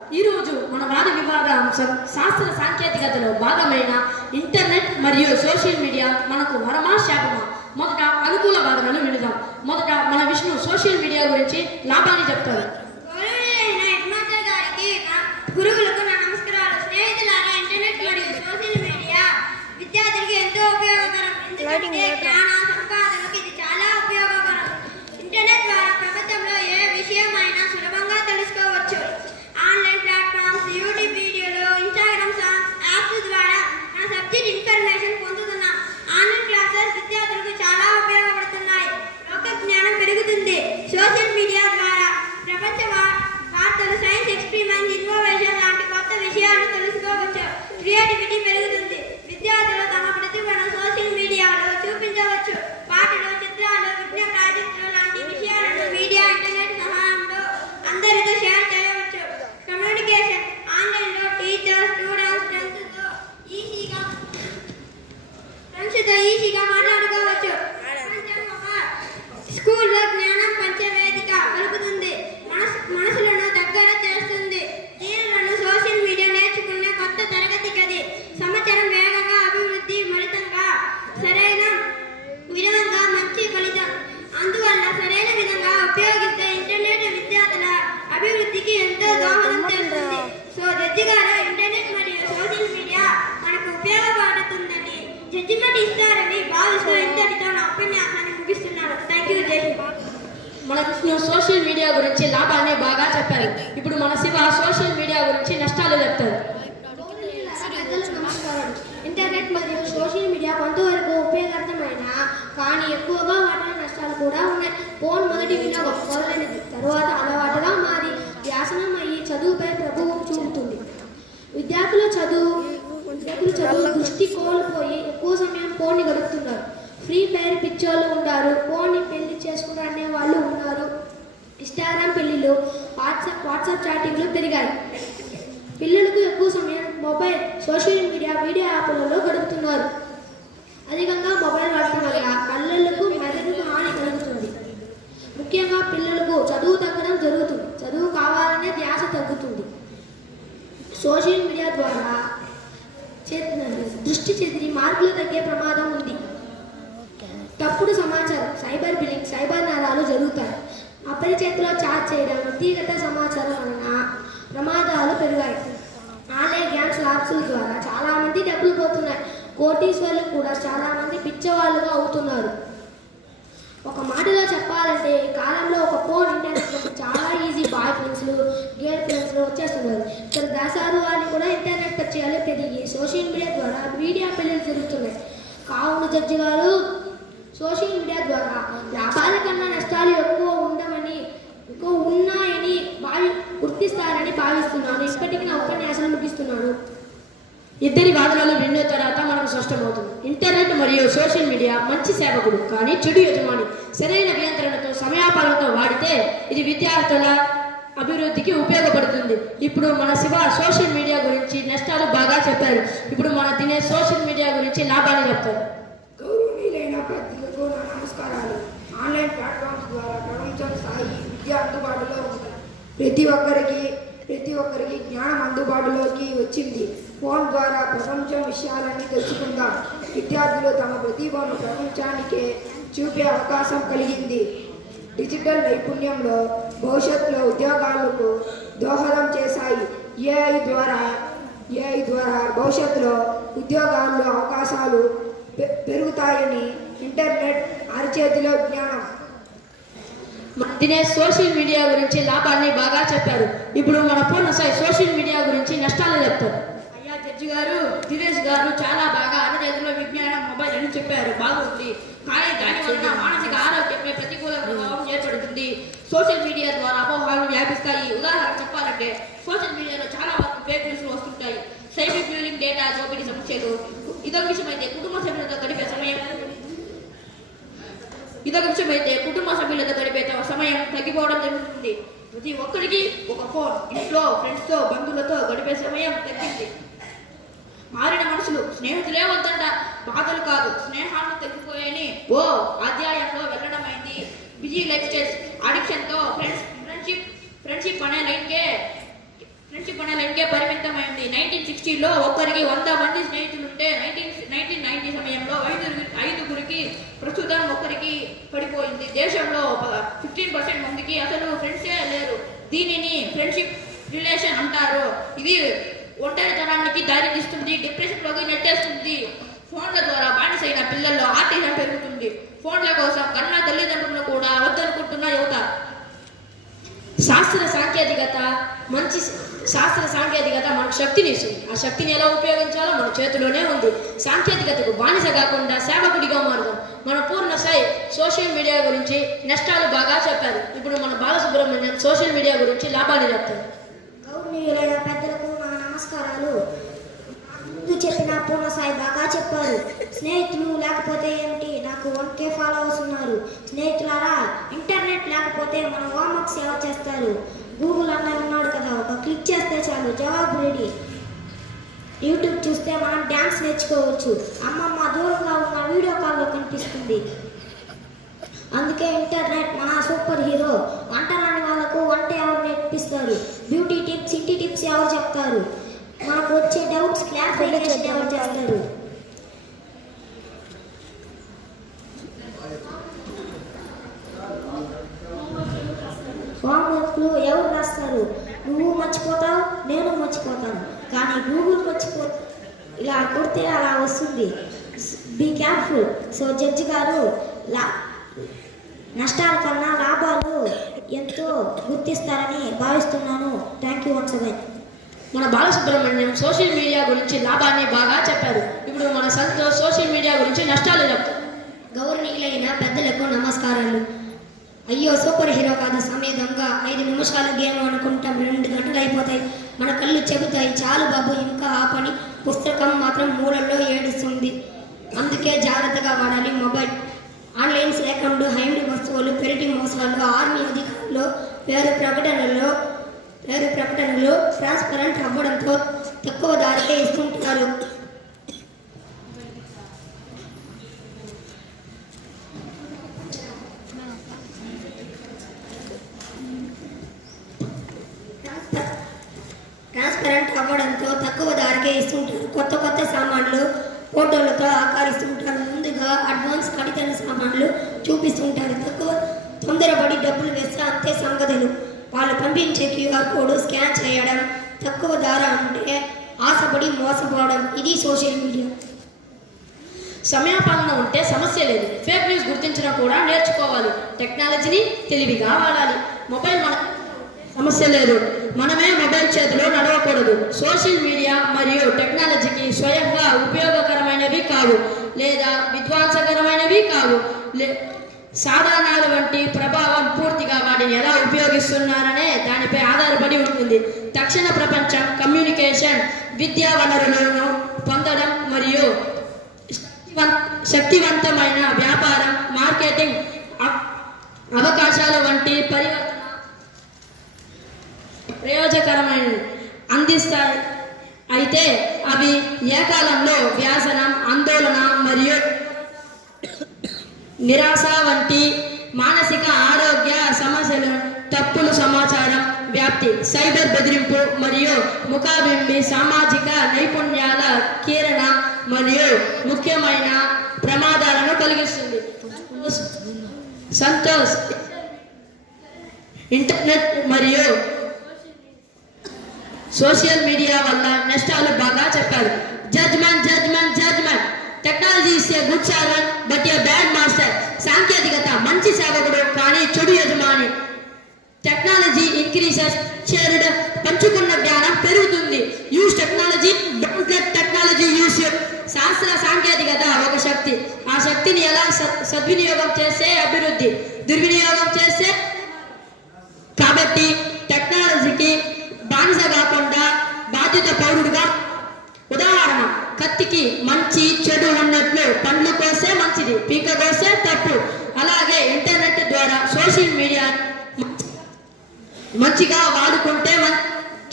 ఈ రోజు మన వాద విభాగ అంశం శాస్త్ర సాంకేతికతలో భాగమైన ఇంటర్నెట్ మరియు సోషల్ మీడియా మనకు వరమా శాపమా. మొదట అనుకూల భావనలు విడుదాం. మొదట మన విష్ణు సోషల్ మీడియా గురించి లాభాన్ని చెప్తారు. గురువులకు నా నమస్కారాలు. స్నేహితులారా, ఇంటర్నెట్ మరియు సోషల్ మీడియా విద్యార్థులకు ఎంతో ఉపయోగకరం. ఎందుకంటే జ్ఞాన సంపాదనకు ఇది చాలా ఉపయోగకరం. ఇంటర్నెట్ ద్వారా ప్రపంచంలో ఏ విషయమైనా సులభంగా తెలుసుకోవచ్చు. ఆన్లైన్ ప్లాట్ఫామ్స్, యూట్యూబ్ వీడియోలు, ఇన్స్టాగ్రామ్ సాంగ్స్, యాప్స్ ద్వారా నా సబ్జెక్ట్ ఇన్ఫర్మేషన్ పొందుతున్నాం. ఆన్లైన్ క్లాసెస్ విద్యార్థులకు చాలా ఉపయోగపడుతున్నాయి. లోక జ్ఞానం పెరుగుతుంది. సోషల్ మీడియా ద్వారా ప్రపంచ వార్తలు, సైన్స్ ఎక్స్పెరిమెంట్స్, ఇన్నోవేషన్ లాంటి కొత్త విషయాలు తెలుసుకోవచ్చు. క్రియేటివిటీ పెరుగుతుంది. విద్యార్థులు తమ ప్రతిభను సోషల్ మీడియాలో చూపించవచ్చు. పాటలు, చిత్రాలు, విజ్ఞాన ప్రాజెక్టులు లాంటి విషయాలను మీడియా, ఇంటర్నెట్ సహాయంతో అందరితో షేర్ చేయవచ్చు. కమ్యూనికేషన్ ఆన్లైన్లో టీచర్స్, స్టూడెంట్స్, ఫ్రెండ్స్తో ఈజీగా మాట్లాడుకోవచ్చు. స్కూల్లో జ్ఞానం పంచే వేదిక కలుపుతుంది. మనసులను దగ్గర చేస్తుంది. దీనిలను సోషల్ మీడియా నేర్చుకునే కొత్త తరగతి గది. సమాచారం వేగంగా అభివృద్ధి, మరింతగా సరైన విధంగా మంచి ఫలితం. అందువల్ల సరైన విధంగా ఉపయోగిస్తే ఇంటర్నెట్ విద్యార్థుల అభివృద్ధికి ఎంతో దోహదం చేస్తుంది. సో జడ్జి గారు, ఇంటర్నెట్ మరియు సోషల్ మీడియా మనకు ఉపయోగపడుతుందని జడ్జిమెంట్ ఇస్తారని భావిస్తూ ఇంతటితో నా ఉపన్యాసాన్ని ముగిస్తున్నాను. Thank you. జై హింద్. మన విష్ణు సోషల్ మీడియా గురించి లాభాన్ని బాగా చెప్పారు. ఇప్పుడు మన శివ సోషల్ మీడియా గురించి నష్టాలు చెప్తారు. నమస్కారం. ఇంటర్నెట్ మరియు సోషల్ మీడియా కొంతవరకు ఉపయోగకరమైన కానీ ఎక్కువగా వాటి నష్టాలు కూడా ఉన్నాయి. ఫోన్ మొదటి వినియోగం మొదలైనది, తరువాత అలవాటుగా మారి వ్యాసనం అయ్యి చదువుపై ప్రభావం చూపుతుంది. విద్యార్థుల చదువు దృష్టి కోల్పోయి ఎక్కువ సమయం ఫోన్ని గడుపుతున్నారు. ఫ్రీ ఫైర్ పిచ్చోళ్ళు ఉన్నారు. ఫోన్ని పెళ్లి చేసుకునే వాళ్ళు ఉన్నారు. ఇన్స్టాగ్రామ్ పెళ్లిలు, వాట్సాప్ చాటింగ్లు పెరిగాయి. పిల్లలకు ఎక్కువ సమయం మొబైల్, సోషల్ మీడియా, వీడియో యాప్లలో గడుపుతున్నారు. అధికంగా మొబైల్ వాడటం వల్ల కళ్ళకు, మెదడుకు హాని కలుగుతుంది. ముఖ్యంగా పిల్లలకు చదువు తగ్గడం జరుగుతుంది. చదువు కావాలనే ధ్యాస తగ్గుతుంది. సోషల్ మీడియా ద్వారా దృష్టి చెదిరి మార్కులు తగ్గే ప్రమాదం ఉంది. తప్పుడు సమాచారం, సైబర్ బిల్లింగ్, సైబర్ నేరాలు జరుగుతాయి. అపరిచేతిలో చాట్ చేయడం, వ్యక్తిగత సమాచారం వలన ప్రమాదాలు పెరిగాయి. ఆన్లైన్ గేమ్స్, యాప్స్ ద్వారా చాలా మంది డబ్బులు పోతున్నాయి. కోటీశ్వర్లు కూడా చాలా మంది పిచ్చవాళ్ళుగా అవుతున్నారు. ఒక మాటలో చెప్పాలంటే ఈ కాలంలో ఒక ఫోన్, ఇంటర్నెట్ చాలా ఈజీ. బాయ్ ఫ్రెండ్స్లు, గర్ల్ ఫ్రెండ్స్లు వచ్చేస్తున్నారు. ఇతర దేశాలు వాళ్ళు కూడా ఇంటర్నెట్ పరిచయాలు పెరిగి సోషల్ మీడియా ద్వారా మీడియా పెళ్ళిళ్ళు జరుగుతున్నాయి. కావున జడ్జి గారు, సోషల్ మీడియా ద్వారా లాభాల కన్నా నష్టాలు ఎక్కువ ఉన్నాయని గుర్తిస్తారని భావిస్తున్నాను. ఇప్పటికీ నా ఉపన్యాసాన్ని ముగిస్తున్నాను. ఇద్దరి వాదనలు విన్న తర్వాత మనకు స్పష్టమవుతుంది. ఇంటర్నెట్ మరియు సోషల్ మీడియా మంచి సేవకుడు, కానీ చెడు యజమాని. సరైన నియంత్రణతో, సమయాపాలనతో వాడితే ఇది విద్యార్థుల అభివృద్ధికి ఉపయోగపడుతుంది. ఇప్పుడు మన శివ సోషల్ మీడియా గురించి నష్టాలు బాగా చెప్పారు. ఇప్పుడు మన దినేష్ సోషల్ మీడియా గురించి లాభాన్ని చెప్తారు. గౌరవనీయులైన ప్రజలకు నా నమస్కారాలు. ఆన్లైన్ ప్లాట్ఫామ్స్ ద్వారా ప్రపంచం స్థాయి విద్య అందుబాటులో ఉంది. ప్రతి ఒక్కరికి జ్ఞానం అందుబాటులోకి వచ్చింది. ఫోన్ ద్వారా ప్రపంచం విషయాలన్నీ తెలుసుకుందాం. విద్యార్థులు తమ ప్రతిభను ప్రపంచానికే చూపే అవకాశం కలిగింది. డిజిటల్ నైపుణ్యంలో భవిష్యత్తులో ఉద్యోగాలకు దోహదం చేశాయి. ఏఐ ద్వారా భవిష్యత్తులో ఉద్యోగాల్లో అవకాశాలు పెరుగుతాయని ఇంటర్నెట్ అరచేతిలో జ్ఞానం. దినేష్ సోషల్ మీడియా గురించి లాభాన్ని బాగా చెప్పారు. ఇప్పుడు మన పూర్ణసాయి సోషల్ మీడియా గురించి నష్టాలు చెప్తారు. అయ్యా జడ్జి గారు, దినేష్ గారు చాలా బాగా అరచేతిలో విజ్ఞానం, మొబైల్ అని చెప్పారు. బాగుంది. కానీ దాని వలన మానసిక ఆరోగ్యంపై ప్రతికూల ప్రభావం ఏర్పడుతుంది. సోషల్ మీడియా ద్వారా అపోహలు వ్యాపిస్తాయి. ఉదాహరణ చెప్పాలంటే సోషల్ మీడియాలో చాలా వరకు ఫేక్ న్యూస్లు వస్తుంటాయి. సైబర్ బ్యూలింగ్, డేటా దోపిడీ సమస్యలు. ఇదొక విషయం అయితే కుటుంబ సభ్యులతో గడిపే సమయం తగ్గిపోవడం జరుగుతుంది. ప్రతి ఒక్కరికి ఒక ఫోన్, ఇంట్లో ఫ్రెండ్స్తో, బంధువులతో గడిపే సమయం తగ్గింది. మారిన మనుషులు స్నేహితులే వద్దంట, బాధలు కాదు స్నేహాలు తగ్గిపోయాయని ఓ అధ్యాయంలో వెళ్ళడమైంది. బిజీ లైఫ్ స్టైల్స్, అడిక్షన్తో ఫ్రెండ్షిప్ అనే లైన్కే ఫ్రెండ్షిప్ సంఖ్య పరిమితమైంది. 1960లో ఒక్కరికి 100 మంది స్నేహితులుంటే 1990 సమయంలో ఐదుగురికి ప్రస్తుతం ఒక్కరికి పడిపోయింది. దేశంలో 15% మందికి అసలు ఫ్రెండ్సే లేరు. దీనిని ఫ్రెండ్షిప్ రిలేషన్ అంటారు. ఇది ఒంటరితనానికి దారి తీస్తుంది, డిప్రెషన్లోకి నెట్టేస్తుంది. ఫోన్ల ద్వారా బానిసైన పిల్లల్లో ఆర్టిజం పెరుగుతుంది. ఫోన్ల కోసం కన్న తల్లిదండ్రులను కూడా వద్దనుకుంటున్న యువత. శాస్త్ర సాంకేతికత మనకు శక్తిని ఇస్తుంది. ఆ శక్తిని ఎలా ఉపయోగించాలో మన చేతిలోనే ఉంది. సాంకేతికతకు బానిస కాకుండా సేవకుడిగా మారుదాం. మన పూర్ణ సాయి సోషల్ మీడియా గురించి నష్టాలు బాగా చెప్పారు. ఇప్పుడు మన బాలసుబ్రహ్మణ్యం సోషల్ మీడియా గురించి లాభాలు చెప్తారు. గౌరవనీయులైన పెద్దలకు నా నమస్కారాలు. ముందు చెప్పిన పూర్ణ సాయి బాగా చెప్పారు. స్నేహితులు లేకపోతే ఏమిటి, నాకు 1K ఫాలోవర్స్ ఉన్నారు. స్నేహితులారా, ఇంటర్నెట్ లేకపోతే మన హోంవర్క్ సేవ చేస్తారు. గూగుల్ అన్న ఉన్నాడు కదా, ఒక క్లిక్ చేస్తే చాలు జవాబు రెడీ. యూట్యూబ్ చూస్తే మనం డ్యాన్స్ నేర్చుకోవచ్చు. అమ్మమ్మ దూరంగా ఉన్న వీడియో కాల్లో కనిపిస్తుంది. అందుకే ఇంటర్నెట్ మన సూపర్ హీరో. వంట రాని వాళ్ళకు వంట ఎవరు నేర్పిస్తారు? బ్యూటీ టిప్స్, ఇంటి టిప్స్ ఎవరు చెప్తారు? మనకు వచ్చే డౌట్స్ క్లారిఫికేషన్ ఎవరు చేస్తారు? హోంవర్క్లు ఎవరు రాస్తారు? నువ్వు మర్చిపోతావు, నేను మర్చిపోతాను, కానీ గూగుల్ మర్చిపోతా. ఇలా కొడితే అలా వస్తుంది. Be careful. సో జడ్జి గారు, నష్టాల కన్నా లాభాలు ఎంతో గుర్తిస్తారని భావిస్తున్నాను. Thank you once again. మన బాలసుబ్రహ్మణ్యం సోషల్ మీడియా గురించి లాభాన్ని బాగా చెప్పారు. ఇప్పుడు మన సంతోష్ సోషల్ మీడియా గురించి నష్టాలు చెప్తారు. గౌరవనీయులైన పెద్దలకు నమస్కారాలు. అయ్యో సూపర్ హీరో కాదు, సమయ దొంగ. 5 నిమిషాలు గేమ్ అనుకుంటాం, 2 గంటలు అయిపోతాయి. మన కళ్ళు చెబుతాయి చాలు బాబు ఇంకా ఆ పని. పుస్తకం మాత్రం మూలల్లో ఏడుస్తుంది. అందుకే జాగ్రత్తగా వాడాలి మొబైల్. ఆన్లైన్ సేకరణలు, హైబ్రిడ్ వస్తువులు, పెరిటి మోసాలు, ఆర్మీ అధికారులు పేరు ప్రకటనలు ట్రాన్స్పరెంట్ అవ్వడంతో తక్కువ ధరకే ఇస్తుంటారు. కొత్త సామాన్లు ఫోటోలతో ఆకరిస్తుంటారు. ముందుగా అడ్వాన్స్ ఖరీదైన సామాన్లు చూపిస్తుంటారు. తొందరపడి డబ్బులు వేస్తే అంతే సంగతులు. వాళ్ళు పంపించే QR కోడ్ స్కాన్ చేయడం, తక్కువ ధర అంటే ఆశపడి మోసపోవడం. ఇది సోషల్ మీడియా. సమయపాలన ఉంటే సమస్య లేదు. ఫేక్ న్యూస్ గుర్తించడం కూడా నేర్చుకోవాలి. టెక్నాలజీని తెలివిగా వాడాలి. మొబైల్ మన సమస్య లేదు. మనమే మొబైల్ చేతిలో నడవకూడదు. సోషల్ మీడియా మరియు టెక్నాలజీకి స్వయంగా ఉపయోగకరమైనవి కావు, లేదా విధ్వంసకరమైనవి కావు. సాధనాల వంటి ప్రభావం పూర్తిగా వాటిని ఎలా ఉపయోగిస్తున్నారనే దానిపై ఆధారపడి ఉంటుంది. తక్షణ ప్రపంచం, కమ్యూనికేషన్, విద్యా వనరులను పొందడం మరియు శక్తివంతమైన వ్యాపారం, మార్కెటింగ్ అవకాశాల వంటి ప్రయోజకరమైనవి అందిస్తాయి. అయితే అవి ఏకాలంలో వ్యాసనం, ఆందోళన మరియు నిరాశ వంటి మానసిక ఆరోగ్య సమస్యలు, తప్పుడు సమాచారం వ్యాప్తి, సైబర్ బెదిరింపు మరియు ముఖాబింబి సామాజిక నైపుణ్యాల కీరణ మరియు ముఖ్యమైన ప్రమాదాలను కలిగిస్తుంది. సంతోష్ ఇంటర్నెట్ మరియు సోషల్ మీడియా వల్ల నష్టాలు బాగా చెప్పారు. Judgment. Technology is a good servant but a bad master. సాంకేతికత మంచి సేవకుడు కానీ చెడు యజమాని. Technology increases shared. పంచుకున్న జ్ఞానం పెరుగుతుంది. Use technology, don't let technology use you. శాస్త్ర సాంకేతికత ఒక శక్తి. ఆ శక్తిని ఎలా సద్వినియోగం చేస్తే అభివృద్ధి, దుర్వినియోగం చేస్తే. కాబట్టి టెక్నాలజీకి బానిస కాకుండా బాధ్యత పౌరుడుగా. ఉదాహరణ, కత్తికి మంచి చెడు ఉన్నట్లు పండ్లు కోసే మంచిది, పీక కోసే తప్పు. అలాగే ఇంటర్నెట్ ద్వారా సోషల్ మీడియా మంచిగా వాడుకుంటే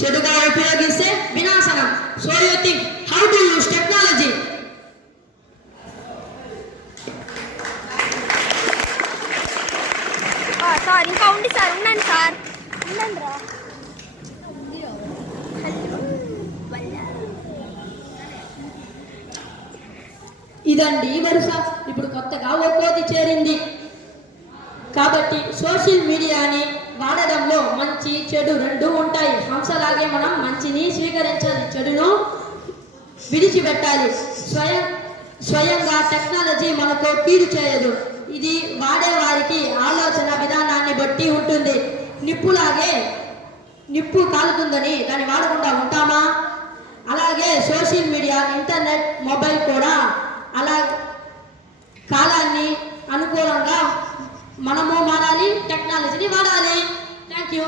చెడుగా ఉపయోగిస్తే వినాశనం. So you think how to use technology. Sir ఇంకా ఉంది సార్, ఉండండి సార్, ఉండండి రా. ఇదండి వరుస. ఇప్పుడు కొత్తగా ఓ కోతి చేరింది. కాబట్టి సోషల్ మీడియాని వాడడంలో మంచి చెడు రెండు ఉంటాయి. హంసలాగే మనం మంచిని స్వీకరించాలి, చెడును విడిచిపెట్టాలి. స్వయంగా టెక్నాలజీ మనకు కీడు చేయదు. ఇది వాడే వారికి ఆలోచన విధానాన్ని బట్టి ఉంటుంది. నిప్పు కాలుతుందని దాన్ని వాడకుండా ఉంటామా? అలాగే సోషల్ మీడియా, ఇంటర్నెట్, మొబైల్ కూడా అలా కాలాన్ని అనుకూలంగా మనము మారాలి, టెక్నాలజీని వాడాలి. Thank you.